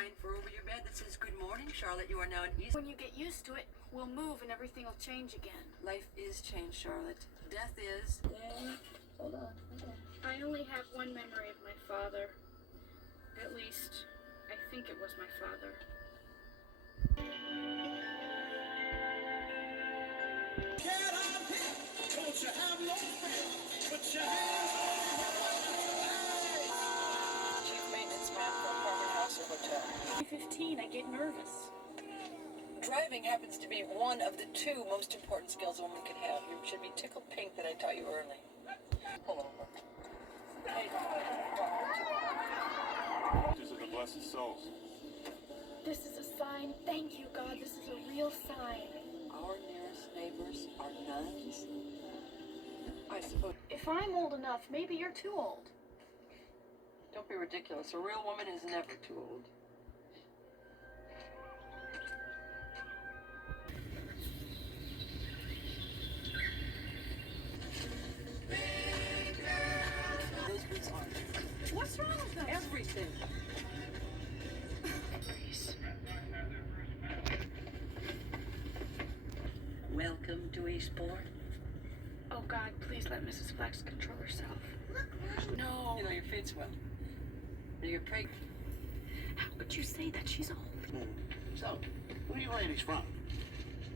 sign for over your bed that says, "Good morning, Charlotte. You are now in East." When you get used to it, we'll move and everything will change again. Life is change, Charlotte. Death is. Yeah. Hold on. I only have one memory of my father. At least, I think it was my father. Get up here, don't you have no fear. Put your hands on Chief maintenance man for apartment house or hotel. 15, I get nervous. Driving happens to be one of the two most important skills a woman can have. You should be tickled pink that I taught you early. Pull over. Hey, These are the blessed souls. This is a sign. Thank you, God. This is a real sign. our nearest neighbors are nuns. I suppose. If I'm old enough, maybe you're too old. Don't be ridiculous. A real woman is never too old. Those boots aren't. What's wrong with them? Everything. Welcome to Eastport. Oh, God, please let Mrs. Flax control herself. No. You know, your feet swell. You're pregnant. How could you say that? She's old. So, where are you ladies from?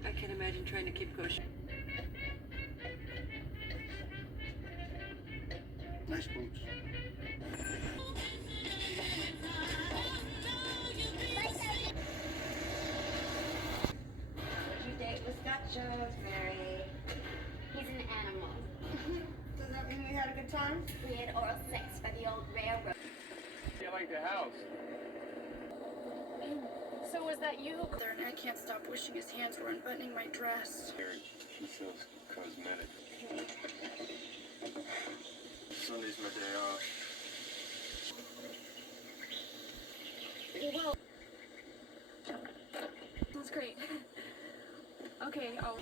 I can't imagine trying to keep kosher. Nice boots. You date with Scott Jones, Mary. He's an animal. Does that mean we had a good time? We had oral sex by the old railroad. You like the house? So was that you? And I can't stop wishing his hands were unbuttoning my dress. She sells cosmetics. Sunday's my day off. Well, that's great. Okay, I'll...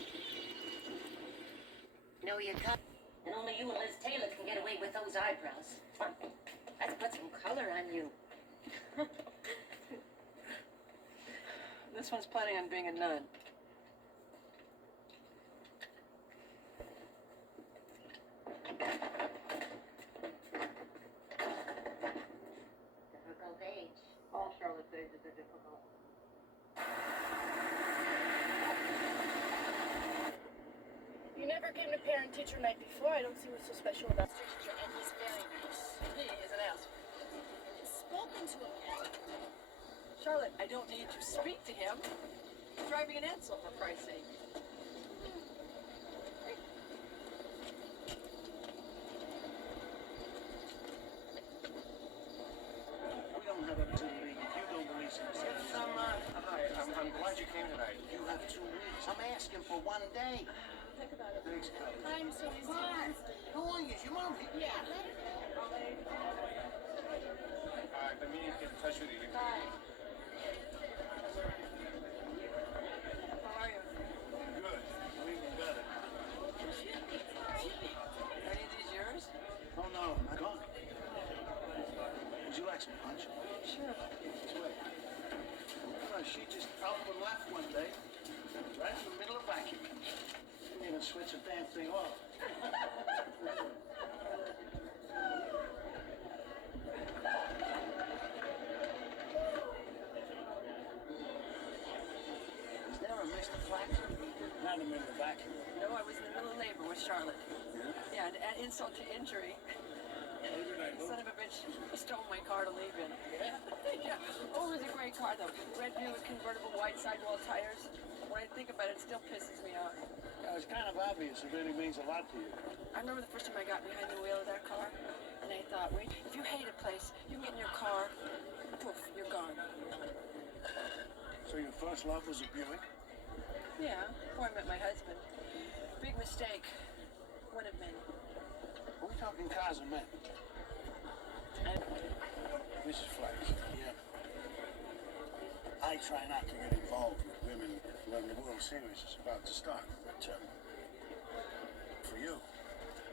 No, you can't. And only you and Liz Taylor can get away with those eyebrows. Let's put some color on you. This one's planning on being a nun. Difficult age. All Charlotte's ages are difficult. You never came to parent-teacher night before. I don't see what's so special about it. And he's very nice. He is an ass. Spoken to him. Charlotte, I don't need to speak to him. He's driving an Edsel, for Christ's sake. We don't have up to the week. You don't believe some Hi, I'm glad you came tonight. You have 2 weeks. I'm asking for 1 day. Think about it. Thanks, Kelly. I'm so busy. Who are you? Is your mommy? Yeah. Let me get in touch with you. Bye. How are you? Good. We even better. Are any of these yours? Oh, no. I'm gone. Would you like some punch? Sure. This way. Well, she just up and left one day. Right in the middle of vacuuming. Didn't even switch the damn thing off. Is there a Mr. Flax? Not in the middle of vacuuming. No, I was in the middle of labor with Charlotte. Yeah, and add insult to injury. Son of a bitch stole my car to leave in. Yeah. Oh, it was a great car, though. Red new convertible white sidewall tires. When I think about it, it still pisses me off. It's kind of obvious. It really means a lot to you. I remember the first time I got behind the wheel of that car, and I thought, wait, if you hate a place, you can get in your car, poof, you're gone. So your first love was a Buick? Yeah, before I met my husband. Big mistake. One of many. Are we talking cars or men? And Mrs. Flax. Yeah. I try not to get involved with women when the World Series is about to start. But for you,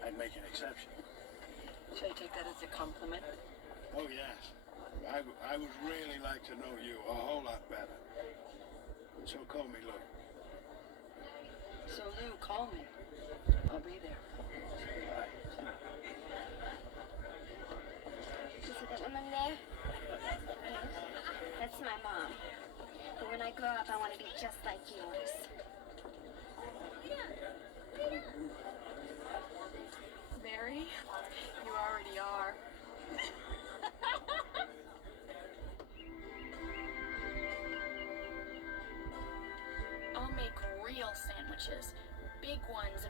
I'd make an exception. should I take that as a compliment? Oh, yes. I would really like to know you a whole lot better. So call me Lou. So Lou, call me. I'll be there. You see that woman there? That's my mom. And when I grow up, I want to be just like yours. Mary, you already are. I'll make real sandwiches. Big ones.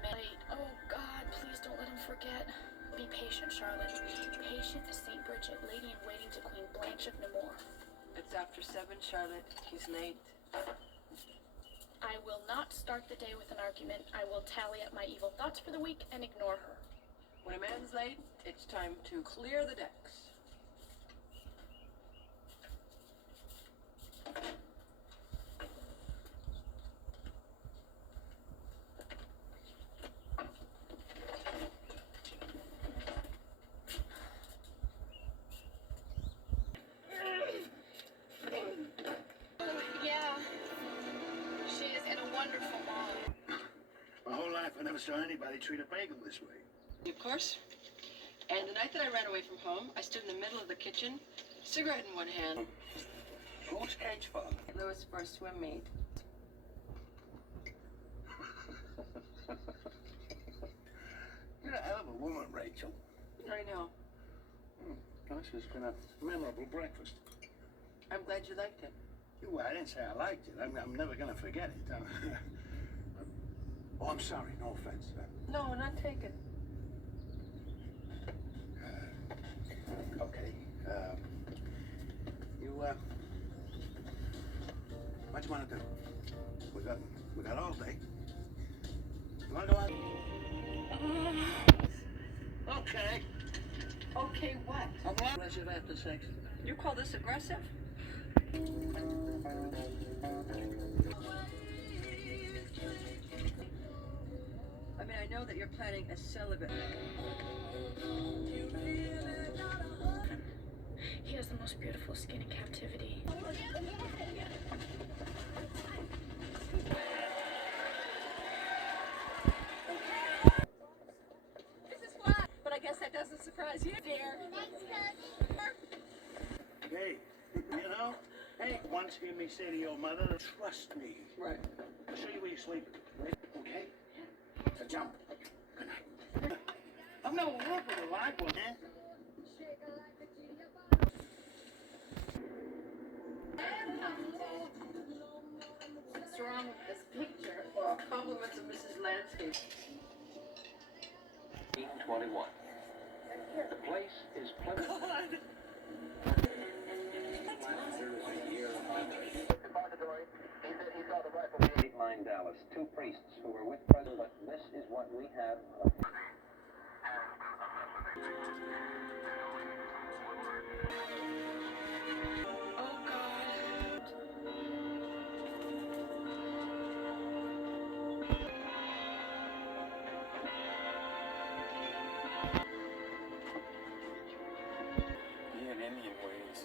Oh God, please don't let him forget. Be patient, Charlotte. Patient as St. Bridget, lady in waiting to Queen Blanche of Nemours. It's after 7, Charlotte. He's late. I will not start the day with an argument. I will tally up my evil thoughts for the week and ignore her. When a man's late, it's time to clear the decks. Yeah, she is and a wonderful mom. My whole life I never saw anybody treat a bagel this way. Of course. And the night that I ran away from home, I stood in the middle of the kitchen, cigarette in one hand. Who's Kate's father? Louis for a swim meet. You're a hell of a woman, Rachel. I know. This has been a memorable breakfast. I'm glad you liked it. Well, I didn't say I liked it. I'm never going to forget it. Oh, I'm sorry. No offense. No, not taken. Okay. What do you want to do? We got all day. You want to go out? Okay. Okay, what? I'm not aggressive after sex. You call this aggressive? I mean, I know that you're planning a celibate. He has the most beautiful skin in captivity. But I guess that doesn't surprise you, dear. Hey, you know, hey, once hear me say to your mother, trust me. Right. I'll show you where you're sleeping. Okay? So jump. Good night. I've never worked with a live one, eh? What's wrong with this picture? Compliments of Mrs. Lansky. 1821. The place is Plymouth. Dateline Dallas. 2 priests who were with President, but this is what we have. Oh God. He in Indian ways.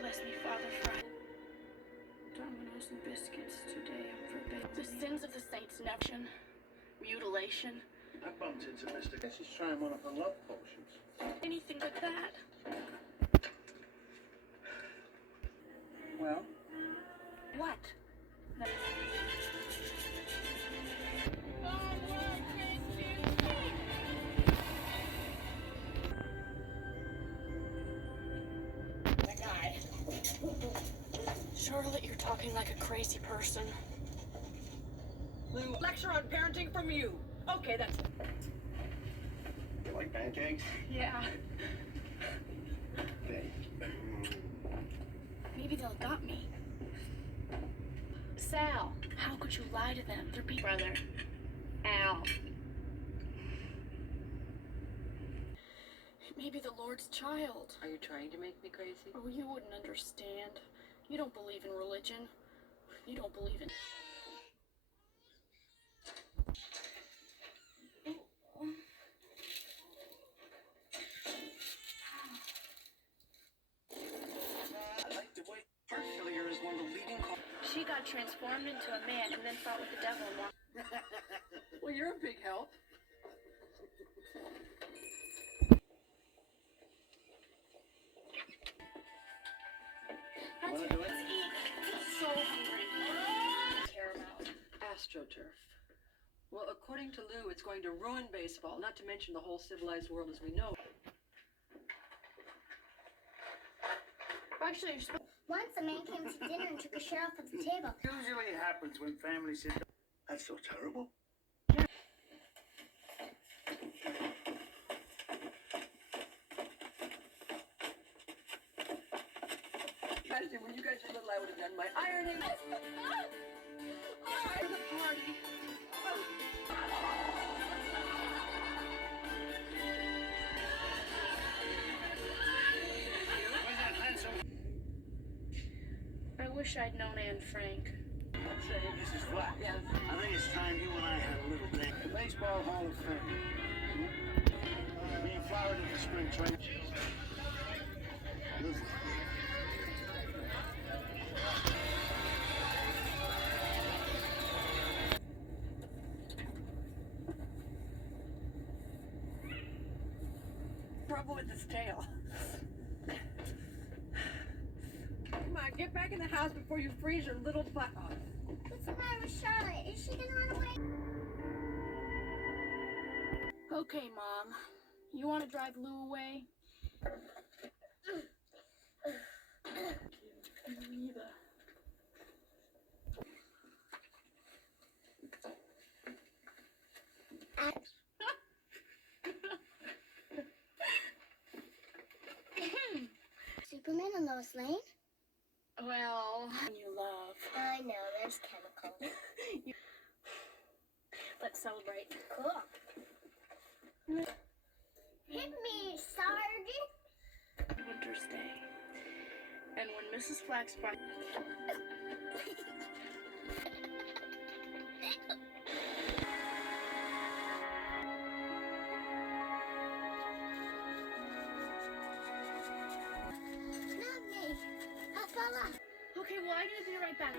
Bless me, Father, for Dominoes and biscuits today I'm forbidden. The sins of the saints, neption, mutilation, I bumped into Mr. Guess he's trying one of her love potions. anything but that. Well? What? Charlotte, you're talking like a crazy person. Lou, lecture on parenting from you. Okay, that's... You like pancakes? Yeah. Okay. Maybe they'll got me. Sal, how could you lie to them? They're brother. Al. Maybe the Lord's child. Are you trying to make me crazy? Oh, you wouldn't understand. You don't believe in religion. You don't believe in... She got transformed into a man and then fought with the devil and walked... Well, you're a big help. Let's eat. I'm so hungry. Caramel. AstroTurf. Well, according to Lou, it's going to ruin baseball, not to mention the whole civilized world as we know it. Actually, you're supposed... Once a man came to dinner and took a shirt off of the table. Usually happens when families sit down. That's so terrible. Actually, when you guys were little, I would have done my ironing. For the party. Where's that handsome? I wish I'd known Anne Frank. Mrs. Flack. Yes. I think it's time you and I had a little date. The Baseball Hall of Fame. Me and Flower did the spring training. Listen. Trouble with this tail. Come on, get back in the house before you freeze your little butt off. What's the matter with Charlotte? Is she gonna run away? Okay, Mom. You want to drive Lou away? Me neither. Superman and Lois Lane? Well, you love. I know, there's chemicals. Let's celebrate. Cool. Hit me, Sergeant. Winter's Day. And when Mrs. Flax brought... Not me. I fell off. Okay, well, I'm gonna be right back.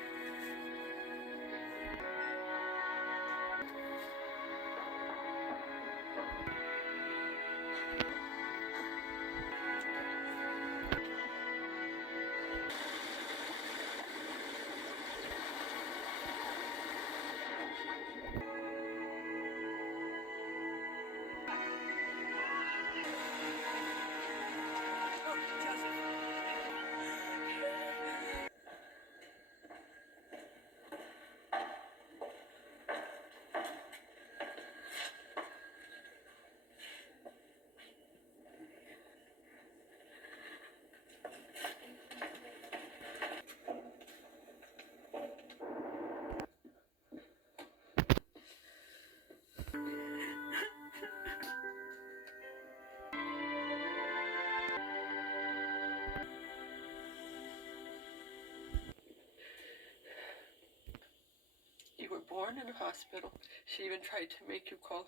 You were born in a hospital. She even tried to make you call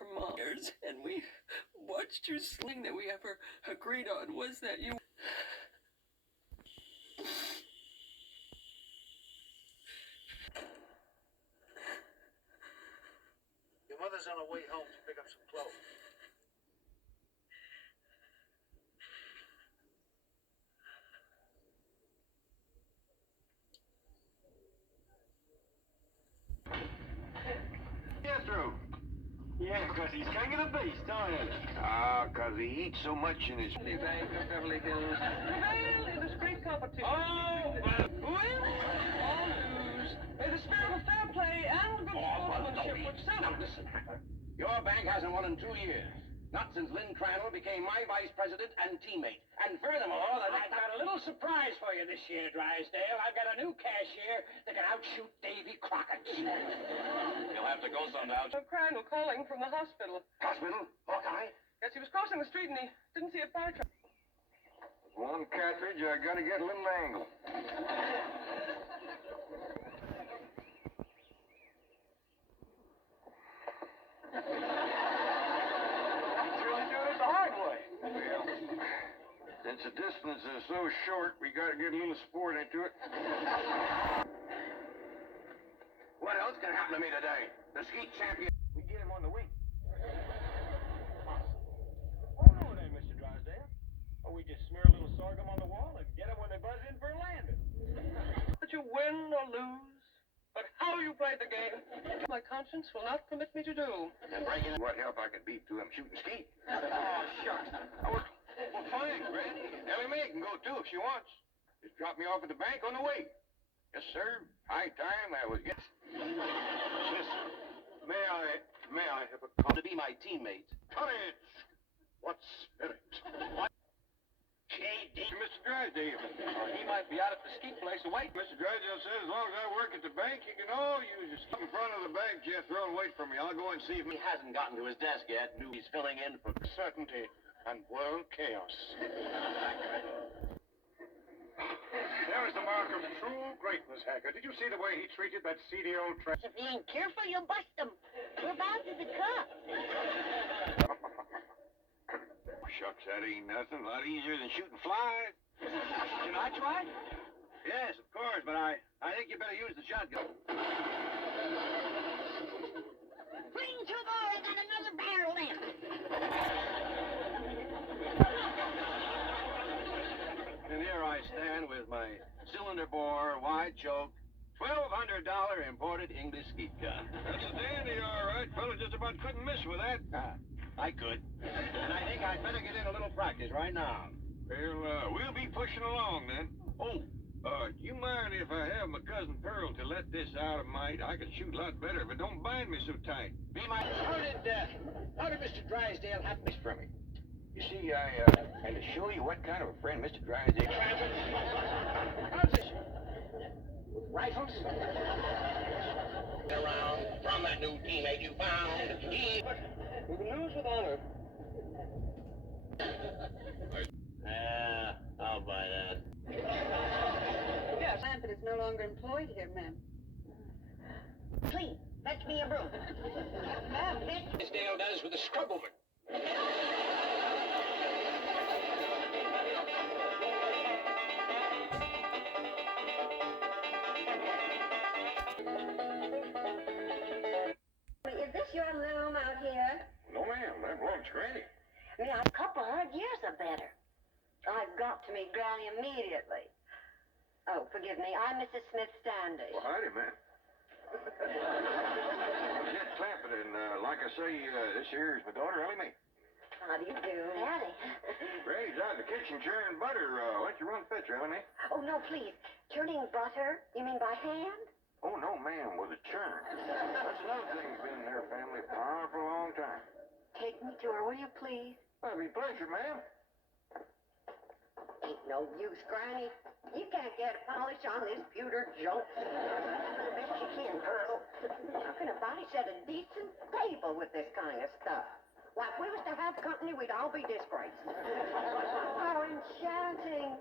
her mom. And we watched your sling that we ever agreed on was that you... Your mother's on her way home to pick up some clothes. Get through. Yeah, because he's king of the beast, aren't he? Ah, 'cause he eats so much in his... Bank of Beverly Hills. Well, it was great competition. Oh, Win or lose. The spirit of fair play and good sportsmanship which Now listen, your bank hasn't won in 2 years. Not since Lynn Crandall became my vice president and teammate. And furthermore, I've got a little surprise for you this year, Drysdale. I've got a new cashier that can outshoot Davy Crockett. You'll have to go sometime. Crandall calling from the hospital. Hospital? Hawkeye? Yes, he was crossing the street and he didn't see a fire truck. One cartridge, I gotta get a little angle. It's really doing it the hard way. Well, since the distance is so short, we gotta get a little sport into it. What else can happen to me today? The skeet champion. We get him on the wing. Oh, no, it ain't, Mr. Drysdale. Oh, we just smear a little sorghum on the wall and get them when they buzz in for a landing. But you win or lose, but how you play the game, my conscience will not permit me to do. And breaking what help I could beat to him shooting skeet. Oh, shucks. Well, fine, Granny. Ellie Mae can go too if she wants. Just drop me off at the bank on the way. Yes, sir. High time I was getting. Listen, may I have a call to be my teammate? Courage! What spirit? What? J.D. Mr. Drysdale. He might be out at the ski place away. Mr. Drysdale says as long as I work at the bank, you can all use your stuff in front of the bank, Jethro, and wait for me. I'll go and see if He hasn't gotten to his desk yet. Knew he's filling in for certainty and world chaos. There is the mark of true greatness, Hacker. Did you see the way he treated that seedy old trash? If you ain't careful, you'll bust them. We're about to the cup. Shucks, that ain't nothing. A lot easier than shooting flies. Can I try? Yes, of course, but I think you better use the shotgun. Bring to the bar. I got another barrel in. And here I stand with my cylinder bore, wide choke, $1,200 imported English skeet gun. That's a dandy, all right. Fella just about couldn't miss with that. I could. And I think I'd better get in a little practice right now. Well, we'll be pushing along then. Oh, do you mind if I have my cousin Pearl to let this out of mite? I can shoot a lot better if it don't bind me so tight. Be my... How did Mr. Drysdale have this from me? You see, and to show you what kind of a friend Mr. Drysdale... How's this? With rifles? Around from that new teammate you found. We can lose with honor. I'll buy that. Yes, Lampert is no longer employed here, ma'am. Please, fetch me a broom. Ma'am, this... Drysdale does with a scrub woman. Is this your loom out here? No, ma'am. That belongs to Granny. Me, a couple 100 years or better. I've got to meet Granny immediately. Oh, forgive me. I'm Mrs. Smith Standish. Well, howdy, ma'am. Jet Clampett, and like I say, this here is my daughter, Ellie Mae. How do you do? Howdy. Granny's out in the kitchen churning butter. Why don't you run fetch her, Ellie Mae? Oh, no, please. Churning butter? You mean by hand? Oh, no, ma'am, with a churn. That's another thing that's been in their family for an awful long time. Take me to her, will you, please? That'd be a pleasure, ma'am. Ain't no use, Granny. You can't get polish on this pewter junk. I bet you can, Pearl. How can a body set a decent table with this kind of stuff? Why, if we was to have company, we'd all be disgraced. How enchanting.